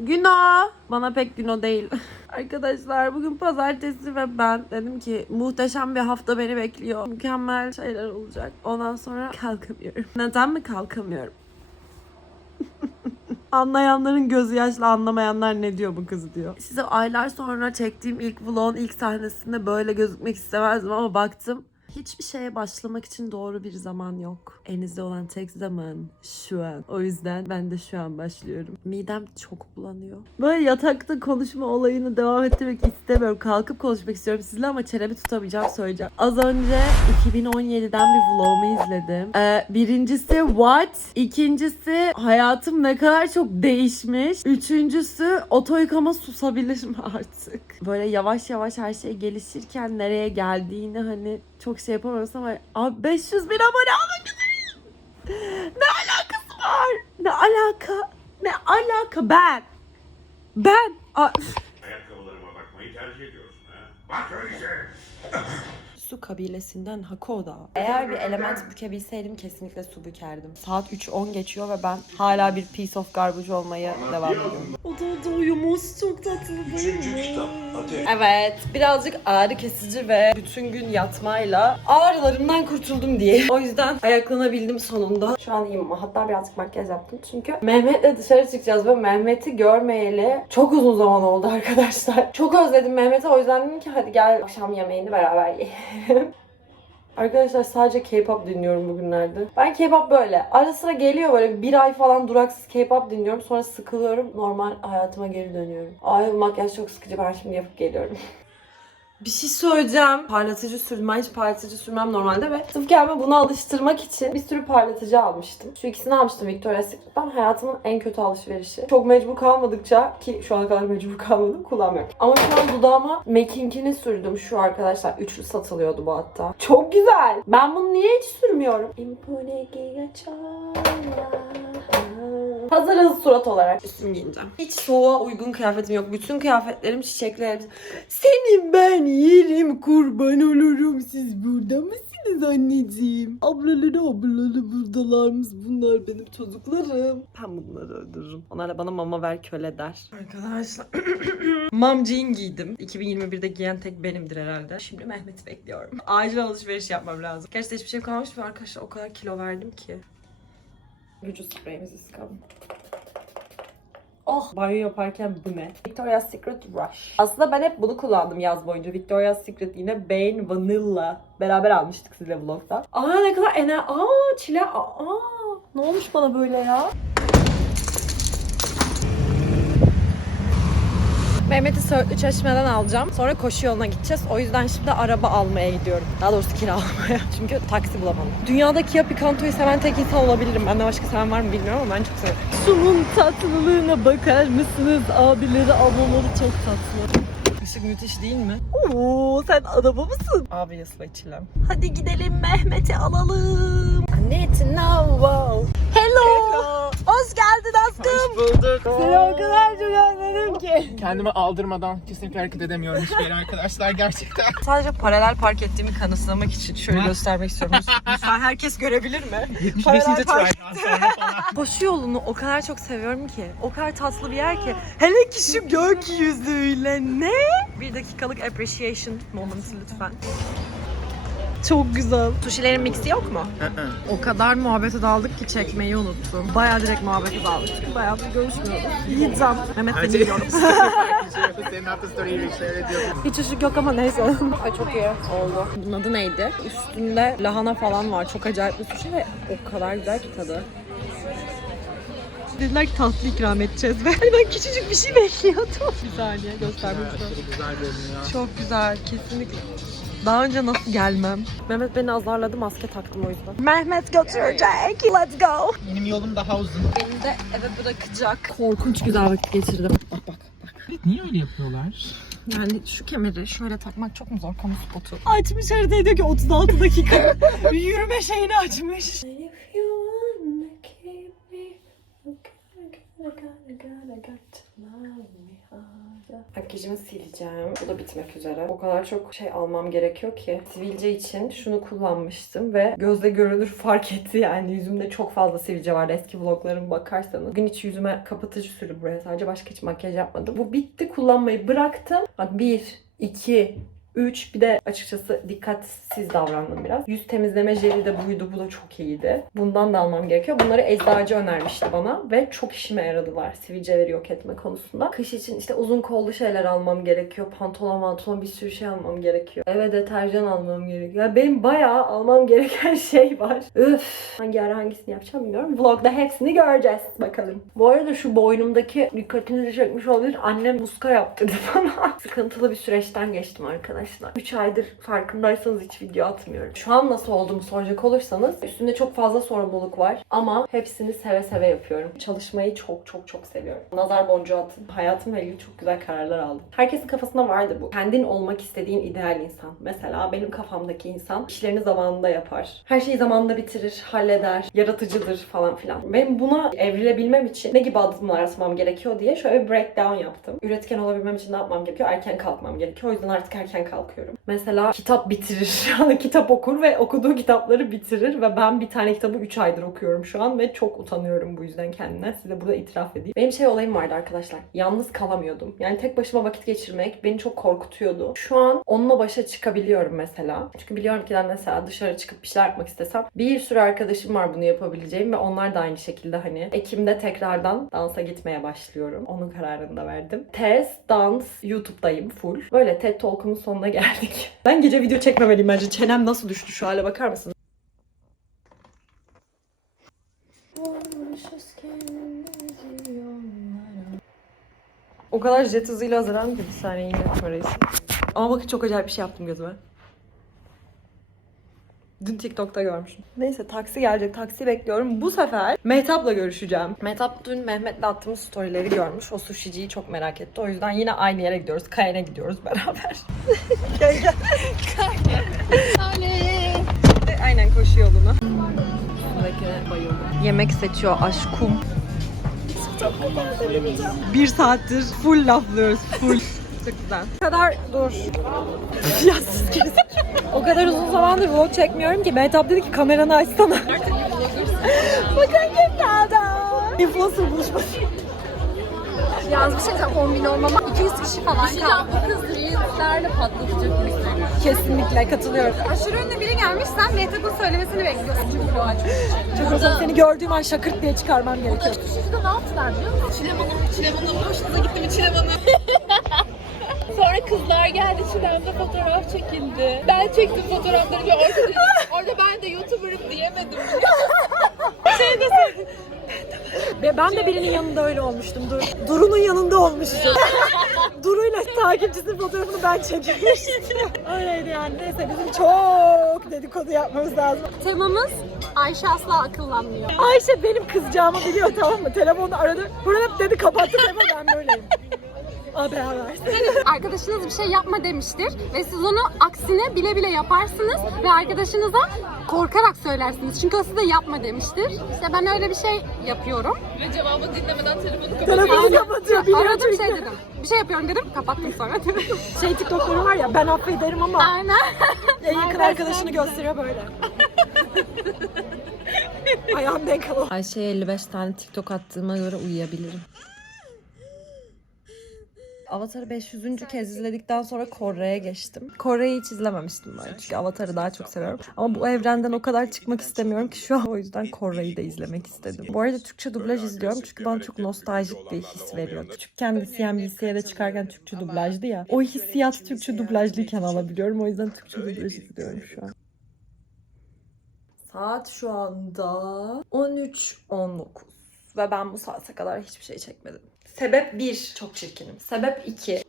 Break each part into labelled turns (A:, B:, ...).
A: Güno. Bana pek güno değil. Arkadaşlar bugün pazartesi ve ben dedim ki muhteşem bir hafta beni bekliyor. Mükemmel şeyler olacak. Ondan sonra kalkamıyorum. Neden mi kalkamıyorum? Anlayanların gözü yaşlı anlamayanlar ne diyor bu kız diyor. Size aylar sonra çektiğim ilk vlogun ilk sahnesinde böyle gözükmek istemezdim ama baktım Hiçbir şeye başlamak için doğru bir zaman yok. Elinizde olan tek zaman şu an. O yüzden ben de şu an başlıyorum. Midem çok bulanıyor. Böyle yatakta konuşma olayını devam ettirmek istemiyorum. Kalkıp konuşmak istiyorum sizinle ama çenemi tutamayacağım söyleyeceğim. Az önce 2017'den bir vlogumu izledim. Ee, birincisi what? İkincisi hayatım ne kadar çok değişmiş. Üçüncüsü oto yıkama susabilir mi artık? Böyle yavaş yavaş her şey gelişirken nereye geldiğini hani çok şey yapamıyorsun ama abi 500 bin abone olmak üzereyim. Ne alakası var? Ne alaka? Ne alaka ben? Ben?
B: Ayakkabılarıma bakmayı tercih ediyorsun ha? Bak öyleyse.
A: Su kabilesinden Hakoda. Eğer bir element bükebilseydim kesinlikle su bükerdim. Saat 3.10 geçiyor ve ben hala bir piece of garbage olmaya devam ediyorum. Odada uyuması çok tatlı
B: Üçüncü kitap. Ateş.
A: Evet, birazcık ağrı kesici ve bütün gün yatmayla ağrılarımdan kurtuldum diye. O yüzden ayaklanabildim sonunda. Şu an iyiyim hatta birazcık makyaj yaptım. Çünkü Mehmet'le dışarı çıkacağız ve Mehmet'i görmeyeli çok uzun zaman oldu arkadaşlar. Çok özledim Mehmet'i o yüzden dedim ki hadi gel akşam yemeğini beraber yiyelim. Arkadaşlar sadece K-pop dinliyorum bugünlerde. Ben K-pop böyle. Ara sıra geliyor böyle bir ay falan duraksız K-pop dinliyorum. Sonra sıkılıyorum. Normal hayatıma geri dönüyorum. Ay makyaj çok sıkıcı. Ben şimdi yapıp geliyorum. Bir şey söyleyeceğim. Parlatıcı sürdüm. Ben hiç parlatıcı sürmem normalde ve sırf kendime buna alıştırmak için bir sürü parlatıcı almıştım. Şu ikisini almıştım Victoria's Secret'tan. Hayatımın en kötü alışverişi. Çok mecbur kalmadıkça ki şu ana kadar mecbur kalmadım kullanmıyorum. Ama şu an dudağıma MAC'inkini sürdüm. Şu arkadaşlar üçlü satılıyordu bu hatta. Çok güzel. Ben bunu niye hiç sürmüyorum? Impone Hazırız surat olarak. Üstümü giyineceğim. Hiç soğuğa uygun kıyafetim yok. Bütün kıyafetlerim çiçekli elbise. Senin ben yerim kurban olurum. Siz burada mısınız anneciğim? Ablaları ablaları buradalarmış. Bunlar benim çocuklarım. Ben bunları öldürürüm. Onlar da bana mama ver köle der. Arkadaşlar. Mom jean giydim. 2021'de giyen tek benimdir herhalde. Şimdi Mehmet'i bekliyorum. Acil alışveriş yapmam lazım. Gerçekten hiçbir şey kalmamış ve arkadaşlar o kadar kilo verdim ki. Vücut spreyimizi sıkalım. Oh banyo yaparken bu ne? Victoria's Secret Rush. Aslında ben hep bunu kullandım yaz boyunca. Victoria's Secret yine Bane Vanilla. Beraber almıştık sizle vlogda. Aa ne kadar ener... Aa çile... Aa ne olmuş bana böyle ya? Mehmet'i Söğütlü Çeşme'den alacağım. Sonra koşu yoluna gideceğiz. O yüzden şimdi araba almaya gidiyorum. Daha doğrusu kiralamaya. Çünkü taksi bulamadım. Dünyada Kia Picanto'yu seven tek insan olabilirim. Benden başka seven var mı bilmiyorum ama ben çok seviyorum. Şunun tatlılığına bakar mısınız? Abileri, ablaları çok tatlı. Işık müthiş değil mi? Oo, sen araba mısın? Abi yasla içilem. Hadi gidelim Mehmet'i alalım. I need to know. Wow. Hello. Hoş geldin aşkım.
C: bulduk.
A: Seni o kadar çok özledim ki.
C: Kendimi aldırmadan kesinlikle hareket edemiyorum hiçbir yere arkadaşlar gerçekten.
A: Sadece paralel park ettiğimi kanıtlamak için şöyle göstermek istiyorum. Lütfen herkes görebilir mi?
C: 75.
A: Paralel park. Koşu yolunu o kadar çok seviyorum ki. O kadar tatlı bir yer ki. Hele ki şu gökyüzüyle ne? Bir dakikalık appreciation momenti lütfen. Çok güzel. Sushi'lerin mixi yok mu? O kadar muhabbete daldık ki çekmeyi unuttum. Bayağı direkt muhabbete daldık. Çünkü bayağı bir görüşmüyoruz. Yiyeceğim. Mehmet beni yiyorum. Hiç ışık yok ama neyse. Ay çok iyi oldu. Bunun adı neydi? Üstünde lahana falan var. Çok acayip bir sushi ve o kadar güzel ki tadı. Dediler ki tatlı ikram edeceğiz ve hani ben küçücük bir şey bekliyordum. Bir saniye göstermek istiyorum.
C: Çok güzel görünüyor.
A: Çok güzel kesinlikle. Daha önce nasıl gelmem? Mehmet beni azarladı maske taktım o yüzden. Mehmet götürecek. Let's go.
C: Benim yolum daha uzun.
A: Beni de eve bırakacak. Korkunç güzel vakit geçirdim. Bak bak bak.
C: Niye öyle yapıyorlar?
A: Yani şu kemeri şöyle takmak çok mu zor kamu spotu? Açmış haritayı diyor ki 36 dakika yürüme şeyini açmış. Makyajımı sileceğim. Bu da bitmek üzere. O kadar çok şey almam gerekiyor ki. Sivilce için şunu kullanmıştım ve gözle görülür fark etti yani. Yüzümde çok fazla sivilce vardı eski vloglarıma bakarsanız. Bugün hiç yüzüme kapatıcı sürdüm buraya. Sadece başka hiç makyaj yapmadım. Bu bitti. Kullanmayı bıraktım. Bak bir, iki, 3 bir de açıkçası dikkatsiz davrandım biraz. Yüz temizleme jeli de buydu. Bu da çok iyiydi. Bundan da almam gerekiyor. Bunları eczacı önermişti bana ve çok işime yaradılar sivilceleri yok etme konusunda. Kış için işte uzun kollu şeyler almam gerekiyor. Pantolon pantolon bir sürü şey almam gerekiyor. Eve deterjan almam gerekiyor. Ya benim bayağı almam gereken şey var. Üf. Hangi ara hangisini yapacağım bilmiyorum. Vlogda hepsini göreceğiz bakalım. Bu arada şu boynumdaki dikkatinizi çekmiş olabilir. Annem muska yaptırdı bana. Sıkıntılı bir süreçten geçtim arkadaşlar. 3 aydır farkındaysanız hiç video atmıyorum. Şu an nasıl olduğumu soracak olursanız üstümde çok fazla sorumluluk var. Ama hepsini seve seve yapıyorum. Çalışmayı çok çok çok seviyorum. Nazar boncuğu atın. Hayatımla ilgili çok güzel kararlar aldım. Herkesin kafasında vardı bu. Kendin olmak istediğin ideal insan. Mesela benim kafamdaki insan işlerini zamanında yapar. Her şeyi zamanında bitirir, halleder, yaratıcıdır falan filan. Ben buna evrilebilmem için ne gibi adımlar atmam gerekiyor diye şöyle bir breakdown yaptım. Üretken olabilmem için ne yapmam gerekiyor? Erken kalkmam gerekiyor. O yüzden artık erken kalkıyorum. Mesela kitap bitirir. Yani kitap okur ve okuduğu kitapları bitirir ve ben bir tane kitabı 3 aydır okuyorum şu an ve çok utanıyorum bu yüzden kendine. Size burada itiraf edeyim. Benim şey olayım vardı arkadaşlar. Yalnız kalamıyordum. Yani tek başıma vakit geçirmek beni çok korkutuyordu. Şu an onunla başa çıkabiliyorum mesela. Çünkü biliyorum ki ben mesela dışarı çıkıp bir şeyler yapmak istesem bir sürü arkadaşım var bunu yapabileceğim ve onlar da aynı şekilde hani Ekim'de tekrardan dansa gitmeye başlıyorum. Onun kararını da verdim. Tez, dans, YouTube'dayım full. Böyle TED Talk'umun sonuna geldik. Ben gece video çekmemeliyim bence. Çenem nasıl düştü şu hale bakar mısın? O kadar jet hızıyla hazırlandım ki bir saniye yine. Ama bakın çok acayip bir şey yaptım gözüme. Dün TikTok'ta görmüşüm. Neyse taksi gelecek. Taksi bekliyorum. Bu sefer Mehtap'la görüşeceğim. Mehtap dün Mehmet'le attığımız storyleri görmüş. O sushiciyi çok merak etti. O yüzden yine aynı yere gidiyoruz. Kayen'e gidiyoruz beraber. gel gel. Aynen koşu yolunu. Yemek seçiyor aşkum. Bir saattir full laflıyoruz. Full. Çok güzel. Kadar dur. ya siz gerizekalı. O kadar uzun zamandır vlog çekmiyorum ki Mehtap dedi ki kameranı açsana. Bakın kim geldi. Influencer buluşması.
D: Yalnız bir şey diyeceğim 10 bin olmama 200 kişi falan kaldı. bu kız reelslerle patlatacak Instagram.
A: Kesinlikle katılıyorum.
D: Aşırı ünlü biri gelmiş sen Mehtap'ın söylemesini bekliyorsun. Çünkü bu açmış.
A: Çok özür seni gördüğüm an şakırt diye çıkarmam gerekiyor.
D: Şurada ne yaptılar biliyor musun? Çilem Hanım, Çilem Hanım hoşunuza gitti mi
E: geldi Çilem'de fotoğraf çekildi. Ben çektim fotoğrafları bir orada dedim. Orada ben de YouTuber'ım diyemedim.
A: Ve ben de birinin yanında öyle olmuştum. Dur. Duru'nun yanında olmuştum. Duru'yla takipçisinin fotoğrafını ben çekmiştim. Öyleydi yani. Neyse bizim çok dedikodu yapmamız lazım.
D: Temamız Ayşe asla akıllanmıyor.
A: Ayşe benim kızacağımı biliyor tamam mı? Telefonu aradı. Burada dedi kapattı telefonu ben böyleyim. Haber.
D: Arkadaşınız bir şey yapma demiştir ve siz onu aksine bile bile yaparsınız ve arkadaşınıza korkarak söylersiniz. Çünkü o size yapma demiştir. İşte ben öyle bir şey yapıyorum.
E: Ve cevabı dinlemeden telefonu kapatıyor.
A: Telefonu kapatıyor.
D: Aradım
A: çünkü.
D: şey dedim. Bir şey yapıyorum dedim. Kapattım sonra.
A: Şey TikTok'ları var ya ben affederim ama
D: Aynen.
A: en yakın arkadaşını gösteriyor böyle. Ayağım denk al. Ayşe'ye 55 tane TikTok attığıma göre uyuyabilirim. Avatar'ı 500. kez izledikten sonra Kore'ye geçtim. Kore'yi hiç izlememiştim ben çünkü Avatar'ı daha çok seviyorum. Ama bu evrenden o kadar çıkmak istemiyorum ki şu an o yüzden Kore'yi de izlemek istedim. Bu arada Türkçe dublaj izliyorum çünkü bana çok nostaljik bir his veriyor. Küçükken de CNBC'ye çıkarken Türkçe dublajdı ya. O hissiyatı Türkçe dublajlıyken alabiliyorum. O yüzden Türkçe dublaj izliyorum şu an. Saat şu anda 13.19 ve ben bu saate kadar hiçbir şey çekmedim. Sebep 1 çok çirkinim. Sebep 2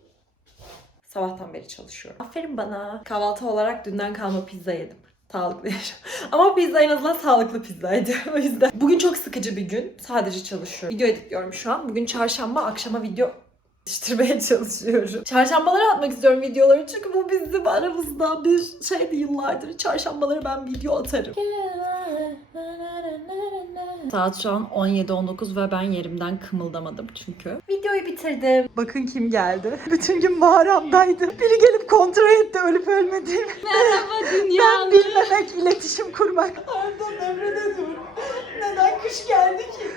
A: sabahtan beri çalışıyorum. Aferin bana. Kahvaltı olarak dünden kalma pizza yedim. Sağlıklı yaşam. Ama pizza en azından sağlıklı pizzaydı. o yüzden. Bugün çok sıkıcı bir gün. Sadece çalışıyorum. Video editliyorum şu an. Bugün çarşamba akşama video yetiştirmeye çalışıyorum. Çarşambalara atmak istiyorum videoları çünkü bu bizim aramızda bir şeydi yıllardır. Çarşambaları ben video atarım. Saat şu an 17.19 ve ben yerimden kımıldamadım çünkü. Video
F: videoyu bitirdim. Bakın kim geldi. Bütün gün mağaramdaydım. Biri gelip kontrol etti ölüp ölmediğimi.
D: Merhaba dünya.
F: Ben bilmemek, iletişim kurmak. Arda nefret ediyorum. Neden kış geldi ki?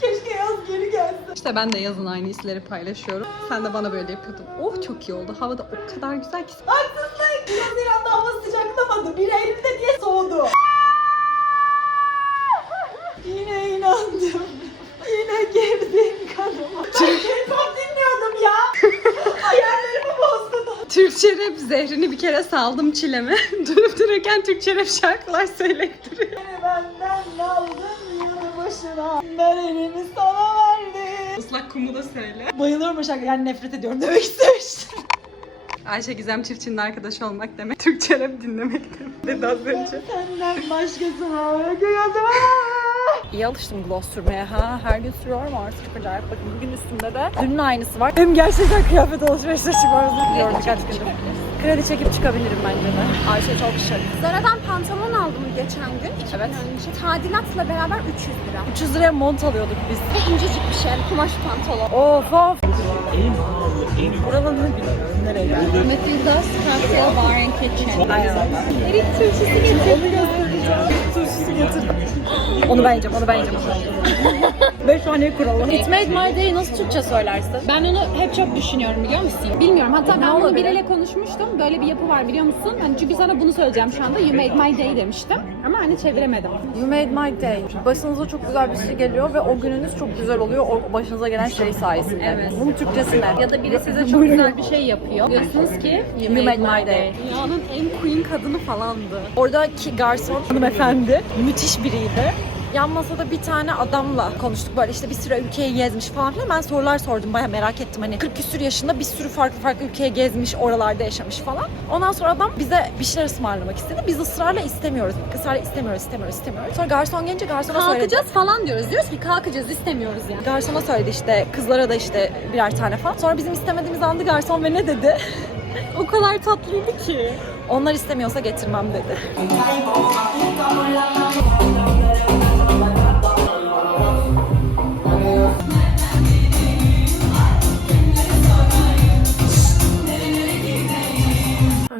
F: Keşke yaz geri gelse.
D: İşte ben de yazın aynı hisleri paylaşıyorum. Sen de bana böyle yapıyordun. Oh çok iyi oldu. Hava da o kadar güzel ki.
F: Haksızlık. Haziran'da hava sıcaklamadı. 1 Eylül'de niye soğudu? Yine inandım. Yine girdin kanıma. Ben K-pop dinliyordum ya. Hayallerimi bozdun.
D: Türkçe rap zehrini bir kere saldım çileme. Durup dururken Türkçe rap şarkılar söylettiriyor.
F: Beni benden ne aldın yanı başına. Ben elimi sana
D: kumu da söyle.
F: Bayılıyorum şarkı. Yani nefret ediyorum demek istemiştim.
D: Ayşe Gizem çiftçinin arkadaşı olmak demek. Türkçe rap dinlemek demek. Dedi az önce.
F: Senden başkasına gözüm.
A: İyi alıştım gloss sürmeye ha. Her gün sürüyorum artık çok acayip. Bakın bugün üstümde de dünün aynısı var. Hem gerçekten kıyafet alışverişe çıkıyoruz. Gördük kaç gündür. Kredi çekip çıkabilirim bence de. Ayşe çok şık.
G: Zara'dan pantolon aldım geçen gün. İki
A: Evet.
G: gün önce. Tadilatla beraber 300 lira.
A: 300 liraya mont alıyorduk biz.
G: Ve incecik bir şey. Kumaş pantolon.
A: Of of. Bilmiyorum. Nereye geldi?
D: Matilda's Cocktail Bar and Kitchen.
A: Aynen.
G: Erik turşusu getirdim.
A: Turşusu getirdim. Onu ben yiyeceğim, onu ben yiyeceğim. 5 saniye kuralı. It made my day nasıl Türkçe söylersin?
D: Ben onu hep çok düşünüyorum biliyor musun? Bilmiyorum. Hatta
A: Ne
D: ben bunu
A: olabilir?
D: biriyle konuşmuştum. Böyle bir yapı var biliyor musun? Hani çünkü sana bunu söyleyeceğim şu anda. You made my day demiştim. Ama hani çeviremedim.
A: You made my day. Başınıza çok güzel bir şey geliyor ve o gününüz çok güzel oluyor o başınıza gelen şey sayesinde.
D: Evet.
A: Bunun Türkçesi ne?
D: Ya da biri size çok güzel bir şey yapıyor. Diyorsunuz ki
A: You made my day.
D: Dünyanın en queen kadını falandı.
A: Oradaki garson hanımefendi müthiş biriydi. Yan masada bir tane adamla konuştuk böyle işte bir süre ülkeyi gezmiş falan filan. Ben sorular sordum baya merak ettim hani 40 küsür yaşında bir sürü farklı farklı ülkeye gezmiş oralarda yaşamış falan. Ondan sonra adam bize bir şeyler ısmarlamak istedi. Biz ısrarla istemiyoruz. Israrla istemiyoruz istemiyoruz istemiyoruz. Sonra garson gelince garsona söyledi.
D: Kalkacağız falan diyoruz. Diyoruz ki kalkacağız istemiyoruz yani.
A: Garsona söyledi işte kızlara da işte birer tane falan. Sonra bizim istemediğimizi andı garson ve ne dedi?
D: O kadar tatlıydı ki.
A: Onlar istemiyorsa getirmem dedi.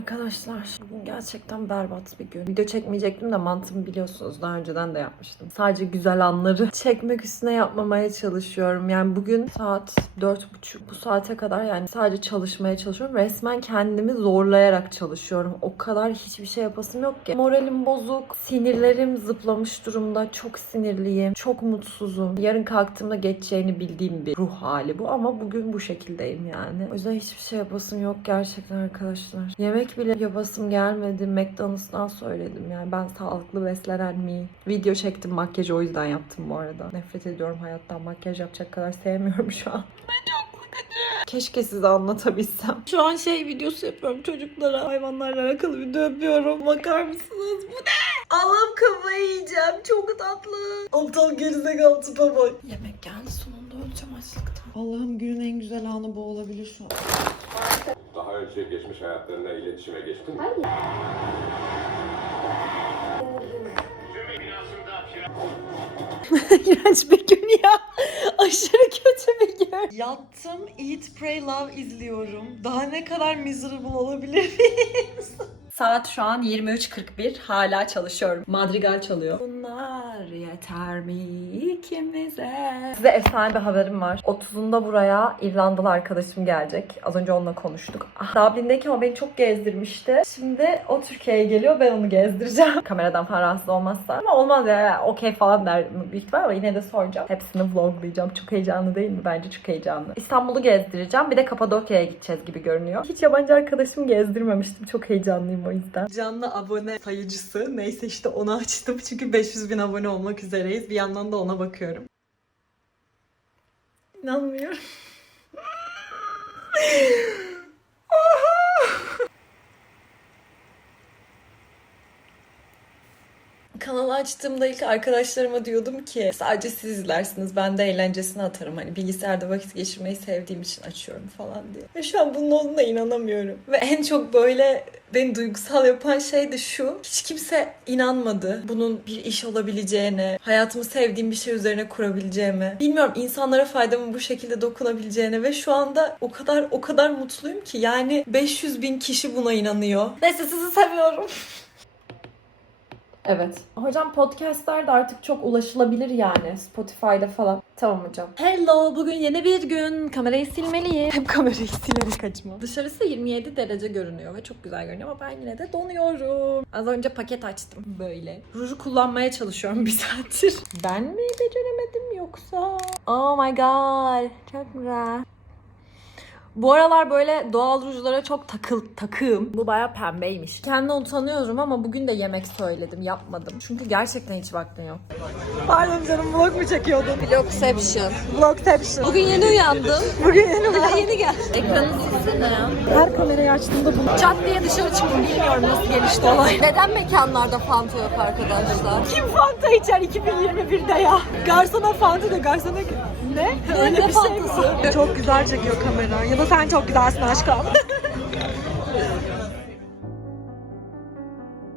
A: Arkadaşlar bugün gerçekten berbat bir gün. Video çekmeyecektim de mantığımı biliyorsunuz daha önceden de yapmıştım. Sadece güzel anları çekmek üstüne yapmamaya çalışıyorum. Yani bugün saat dört buçuk bu saate kadar yani sadece çalışmaya çalışıyorum. Resmen kendimi zorlayarak çalışıyorum. O kadar hiçbir şey yapasım yok ki. Moralim bozuk, sinirlerim zıplamış durumda. Çok sinirliyim, çok mutsuzum. Yarın kalktığımda geçeceğini bildiğim bir ruh hali bu ama bugün bu şekildeyim yani. O yüzden hiçbir şey yapasım yok gerçekten arkadaşlar. Yemek bile yapasım gelmedi. McDonald's'tan söyledim yani. Ben sağlıklı beslenen miyim? Video çektim makyajı o yüzden yaptım bu arada. Nefret ediyorum hayattan. Makyaj yapacak kadar sevmiyorum şu an. Keşke size anlatabilsem. Şu an şey videosu yapıyorum çocuklara. Hayvanlarla alakalı video yapıyorum. Bakar mısınız? Bu ne? Allah'ım kafayı yiyeceğim. Çok tatlı. Aptal gerizekalı tipe bak. Yemek geldi. Allah'ım günün en güzel anı bu olabilir şu an.
B: Daha önce geçmiş hayatlarına iletişime geçtin mi?
A: İğrenç bir gün ya. Aşırı kötü bir gün. Yattım, Eat, Pray, Love izliyorum. Daha ne kadar miserable olabilir miyiz? Saat şu an 23.41. Hala çalışıyorum. Madrigal çalıyor. Bunlar yeter mi ikimize? Size efsane bir haberim var. 30'unda buraya İrlandalı arkadaşım gelecek. Az önce onunla konuştuk. Ah, Dublin'deki o beni çok gezdirmişti. Şimdi o Türkiye'ye geliyor. Ben onu gezdireceğim. Kameradan falan rahatsız olmazsa. Ama olmaz ya. Okey falan der büyük ihtimal ama yine de soracağım. Hepsini vloglayacağım. Çok heyecanlı değil mi? Bence çok heyecanlı. İstanbul'u gezdireceğim. Bir de Kapadokya'ya gideceğiz gibi görünüyor. Hiç yabancı arkadaşım gezdirmemiştim. Çok heyecanlıyım o yüzden. Canlı abone sayıcısı. Neyse işte onu açtım. Çünkü 500 bin abone olmak üzereyiz. Bir yandan da ona bakıyorum. İnanmıyorum. Kanalı açtığımda ilk arkadaşlarıma diyordum ki sadece siz izlersiniz ben de eğlencesini atarım. Hani bilgisayarda vakit geçirmeyi sevdiğim için açıyorum falan diye. Ve şu an bunun olduğuna inanamıyorum. Ve en çok böyle beni duygusal yapan şey de şu. Hiç kimse inanmadı bunun bir iş olabileceğine, hayatımı sevdiğim bir şey üzerine kurabileceğime. Bilmiyorum insanlara faydamın bu şekilde dokunabileceğine ve şu anda o kadar o kadar mutluyum ki yani 500 bin kişi buna inanıyor. Neyse sizi seviyorum. Evet. Hocam podcastler de artık çok ulaşılabilir yani. Spotify'da falan. Tamam hocam. Hello. Bugün yeni bir gün. Kamerayı silmeliyim. Hep kamerayı silerek kaçma. Dışarısı 27 derece görünüyor ve çok güzel görünüyor ama ben yine de donuyorum. Az önce paket açtım. Böyle. Ruju kullanmaya çalışıyorum bir saattir. Ben mi beceremedim yoksa? Oh my god. Çok güzel. Bu aralar böyle doğal rujlara çok takıl takığım. Bu bayağı pembeymiş. Kendime utanıyorum ama bugün de yemek söyledim, yapmadım. Çünkü gerçekten hiç vaktim yok. Pardon canım vlog mu çekiyordun?
D: Vlogception.
A: Vlogception.
D: Bugün yeni uyandım.
A: Bugün yeni
D: Daha yeni gel. Ekranı silsene ya.
A: Her kamerayı açtığımda bunu...
D: Çat diye dışarı çıktım bilmiyorum nasıl gelişti olay. Neden mekanlarda fanta yok arkadaşlar?
A: Kim Fanta içer 2021'de ya? Garsona Fanta da garsona... Ne? Öyle bir şey mi? Çok güzel çekiyor kamera. Ya da sen çok güzelsin aşkım.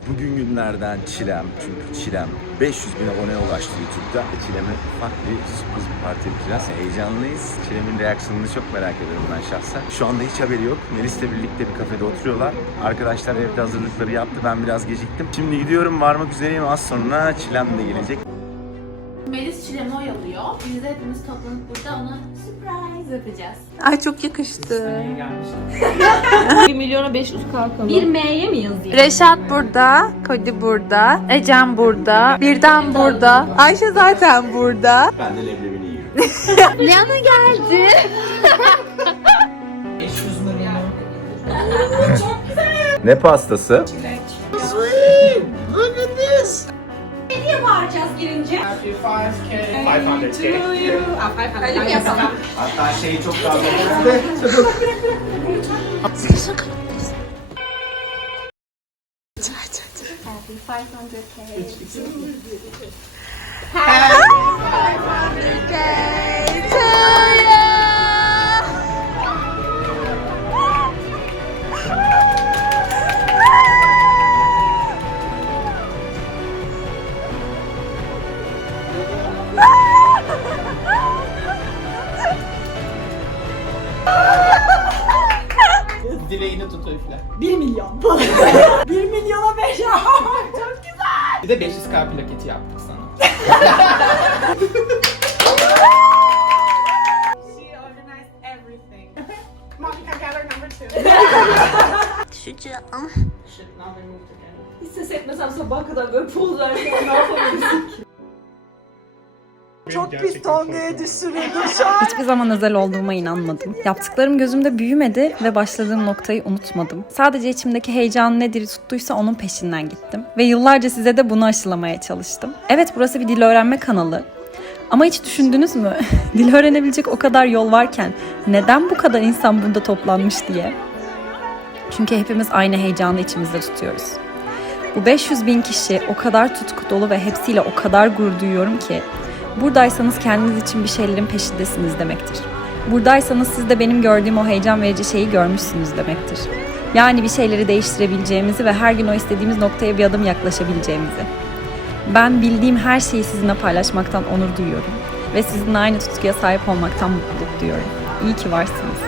H: Bugün günlerden Çilem, çünkü Çilem 500 bin aboneye ulaştı YouTube'da. Çilem'e ufak bir sürpriz bir parti yapacağız. Heyecanlıyız. Çilem'in reaksiyonunu çok merak ediyorum ben şahsen. Şu anda hiç haberi yok. Melis'le birlikte bir kafede oturuyorlar. Arkadaşlar evde hazırlıkları yaptı. Ben biraz geciktim. Şimdi gidiyorum varmak üzereyim. Az sonra Çilem de gelecek.
E: Melis Çilem'i oyalıyor. Biz de hepimiz toplanıp burada ona surprise yapacağız.
D: Ay çok yakıştı.
E: 1 milyona 500 kalkalım.
D: Bir M'ye mi yazayım?
I: Reşat burada, Kodi burada, Ecem burada, Birden burada, Ayşe zaten burada.
H: Ben de leblebini yiyorum.
I: Liana geldi.
H: Ne pastası?
D: diye bağıracağız girince. Happy 5K. 500K. To 500K. Ah, Öyle mi yapalım?
H: Hatta şeyi çok daha
C: zor. Sen
A: şaka yapıyorsun. Happy 500K. Happy
C: 500K. De 500k plaketi yaptık sana.
A: Hiç ses etmesem sabaha kadar böyle poz versem ne yapabilirsin ki? Çok pis tongaya düşürüldüm şu an.
J: Hiçbir zaman özel olduğuma inanmadım. Yaptıklarım gözümde büyümedi ve başladığım noktayı unutmadım. Sadece içimdeki heyecan nedir tuttuysa onun peşinden gittim. Ve yıllarca size de bunu aşılamaya çalıştım. Evet burası bir dil öğrenme kanalı. Ama hiç düşündünüz mü? dil öğrenebilecek o kadar yol varken neden bu kadar insan burada toplanmış diye? Çünkü hepimiz aynı heyecanı içimizde tutuyoruz. Bu 500 bin kişi o kadar tutku dolu ve hepsiyle o kadar gurur duyuyorum ki Buradaysanız kendiniz için bir şeylerin peşindesiniz demektir. Buradaysanız siz de benim gördüğüm o heyecan verici şeyi görmüşsünüz demektir. Yani bir şeyleri değiştirebileceğimizi ve her gün o istediğimiz noktaya bir adım yaklaşabileceğimizi. Ben bildiğim her şeyi sizinle paylaşmaktan onur duyuyorum. Ve sizinle aynı tutkuya sahip olmaktan mutluluk duyuyorum. İyi ki varsınız.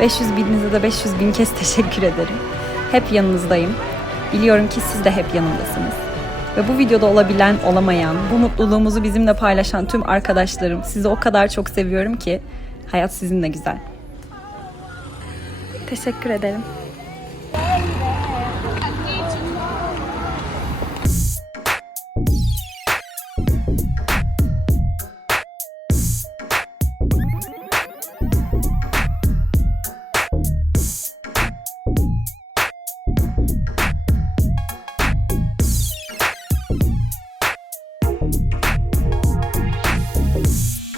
J: 500 bininize de 500 bin kez teşekkür ederim. Hep yanınızdayım. Biliyorum ki siz de hep yanımdasınız. Ve bu videoda olabilen, olamayan, bu mutluluğumuzu bizimle paylaşan tüm arkadaşlarım, sizi o kadar çok seviyorum ki hayat sizinle güzel. Teşekkür ederim.